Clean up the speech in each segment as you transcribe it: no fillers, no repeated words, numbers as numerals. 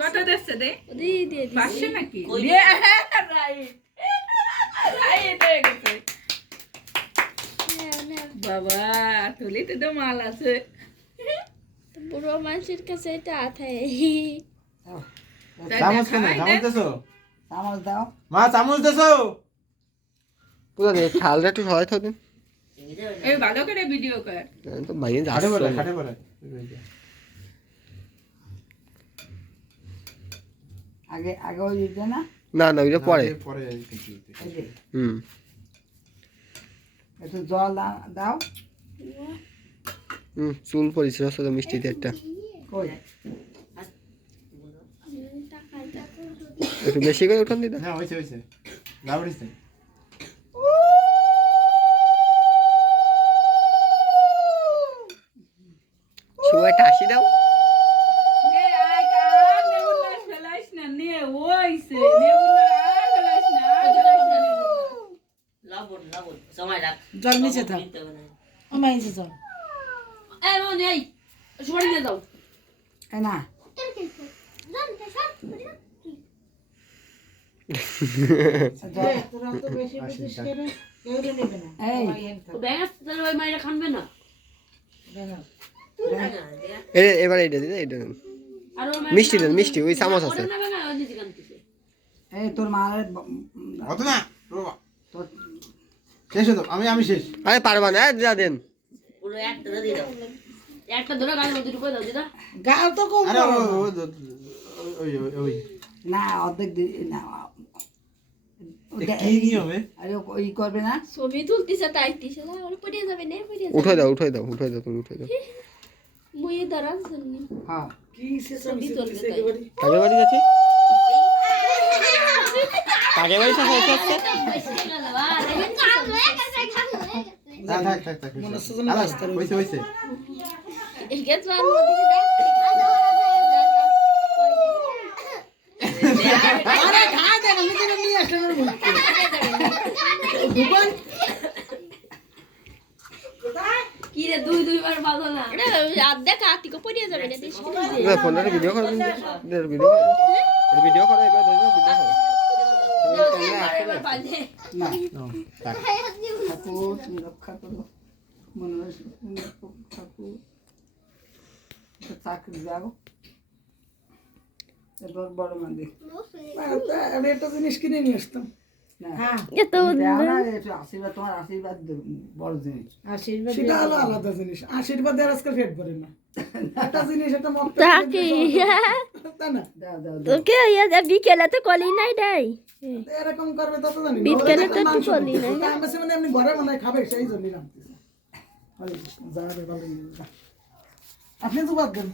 কত দিচ্ছে রে? দিয়ে 500 নাকি? রাইট রাইট হয়ে গেছে। বাবা তুলিতে তো মাল আছে। বুড়ো মানুষের কাছে এটা আথায়। চামচ কেন চামচ দেছো চামচ দাও মা চামচ দেছো পুরো দে ঠালটা একটু সরাই থাক দিন এই ভালো করে ভিডিও কর। তো ভাইয়ে খাটে যাচ্ছে খাটে পড়ে আগে আগে ওই দিতে না না না ওইটা পরে পরে হুম একটু জল দাও হুম চুল পরিছিল তো মিষ্টি দিয়ে একটা কই একটু বেশি করে উঠান দিদা না হইছে হইছে দাও দিছে শুয়ে টাসি দাও নে আয় কার নেবুলা ফেলাইস না নে ওইছে নেবুলা আর ফেলাইস না লাবণ সময় রাখ জল নিচে থাক আমার নিচে জল এই মনে এই সরে নিয়ে যাও এই না তোরা তো বেশি বুঝিস কেন কেউ নেবে না এই ব্যাস তাহলে ওই মাইরা খানবে না এবার এইটা দিদা এইটা দেন। আর ওই মিষ্টি দেন মিষ্টি ওই চামচ আছে না না ওই নিচে কানতেছে এই তোর মা অত না বাবা তোর শেষ হতো আমি শেষ আরে পারবা না যা দেন পুরো একটা দিয়ে দাও একটা ধরে গালের মধ্যে ঢুকে দাও দিদা গাল তো কম আরে বড় না। ওই ওই না অর্ধেক না কি কি হবে আরে ওই করবে না ছবি তুলতেছে তাইতেছে না ওরে পড়ে যাবে না পড়ে যাবে উঠাই দাও তুমি উঠাই দাও মুই দাঁড়ান শুনি হ্যাঁ কি শেষে ছবি তুলবে তাই কাকে বাড়ি যাচ্ছে কাকে বাড়ি যাচ্ছে থাক মনে সুজনে রাস্তা হইছে হইছে এই গেছ মান মধ্যে দাও আরে খা দে আমি তো নিয়ে আসলাম দুবান কি রে দুইবার বাঁধো না এটা অর্ধেক হাতিকে পড়ে যাবে না দেশ না ফোনটা ভিডিও করে দিন ভিডিও করে এবার ভিডিও করে এবার বাঁধে না ঠাকুর তুমি রক্ষা করো মনে ঠাকুর চাকরি যাও এরপর বড় মন্দির আমি একটা জিনিস কিনে নিয়ে আসতাম হ্যাঁ আশীর্বাদ তোমার আশীর্বাদ বড় জিনিস আশীর্বাদ সেটা হলো আলাদা জিনিস আশীর্বাদ আর আজকাল পেট ভরে না একটা জিনিস একটা মত তাকে তাই না দাও দাও তোকে ইয়া বিকেলে তো কলি নাই ডাই এরকম করবে তত জানি বিকেলে তো একটু কলি নাই আমি বেশি মানে এমনি ঘরে বানাই খাবে সেই জন্য রাখতেছি হরে কৃষ্ণ যাবে ভালো আপনি তো বাদ দেন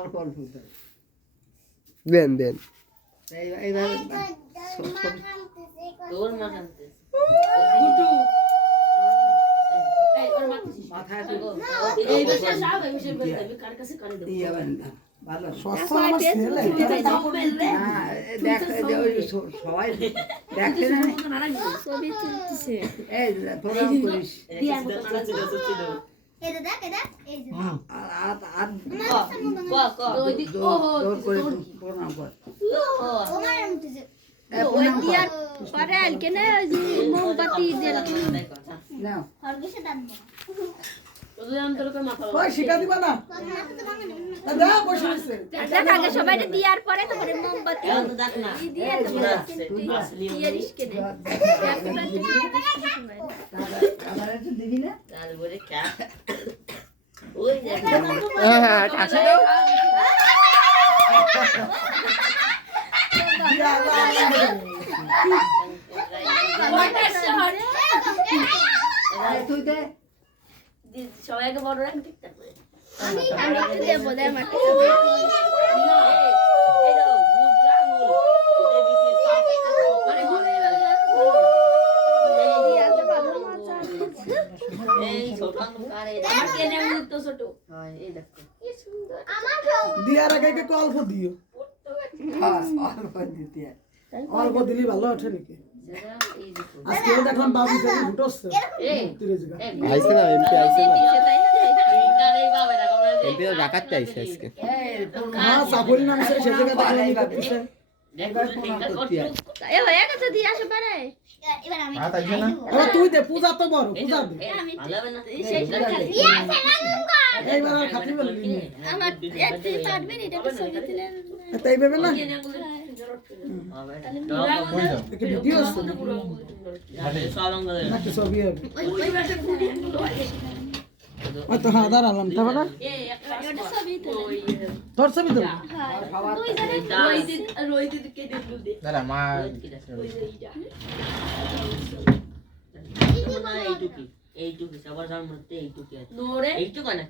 অল্প অল্প দেন এইভাবে তোর মা কানতে এই ওর মাথায় এই বেশি যাও এই বেশি বলতে কার কাছে করে দেব ইয়ে বান্দা ভালো সস্তা আমার ছেলে দেখ সবাই দেখতে জানে ছবি তুলতেছে এই প্রোগ্রাম করিস আর জোর করে প্রণাম কর ওই দিয়ার পরে আলকে না মোমবাতি দেন নাও ওই শিখা দিবা না দাও বসে আছে দেখ আগে সবাই দিয়ার পরে তারপরে মোমবাতি দেখ না দিয়ে ইয়ারিশ কে দে আমার একটু দিবি না তারপরে কা ওই দেখ হ্যাঁ টাসি দাও তুই দে সবাইকে বড় রাখ ঠিক তারপরে আমি একটু দেব দে মাটি এই দাও মুদ্রা মূল দেবী কি সব করে মনে লাগে এই ছোট কারে আমার কেনে তো ছোট হয় এই দেখো কি সুন্দর দিয়ার আগে কে অল্প দিও অল্প দিতে অল্প দিলি ভালো ওঠে নাকি আজকে দেখলাম বাবু থেকে ঘুটছে আইছে না এমপি আইছে না তিনটারেই পাবে না কবে এমপি রাখাতে আইছে আজকে হ্যাঁ চাকরি নামছে সে জায়গা দেখলাম দেখো তিনটা করতে এ হয়ে গেছে দিয়ে আসো পারে ভাত আইছে না এবার তুই দে পূজা তো বড় পূজা দে ভালো হবে না সেই এইবার আর খাতি বলবি আমার একটু পারবে না এটা ছবি তুলে তাই ভেবে না কই যাও একটা ভিডিও আছে নাকি ছবি হবে ওই তো হ্যাঁ দাঁড়ালাম তারপর না এটা ছবি তুলে তোর ছবি তো তুই জানিস রোহিত কেটে দিল দাঁড়া মা এইটুকি সবার মধ্যে এইটুকি আছে নোরে এইটুকু না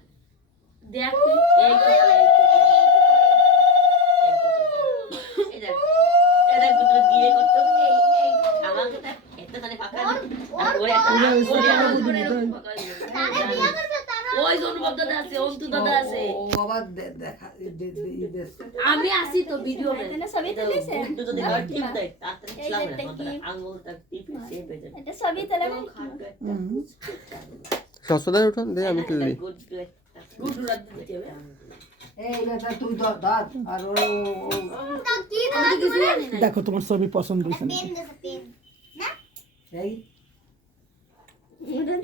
দেখ ওই জন বদদা আছে অন্তু দাদা আছে ও বাবা দেখা আমি আসি তো ভিডিও মে ছবি তুলিছে এটা ছবি তুলে সস্তায় উঠান দে আমি তুলি গুড রাত দিতে হবে এই বেটা তুই দাঁত আর ও দেখো তোমার ছবি পছন্দ হয়েছে এই এটা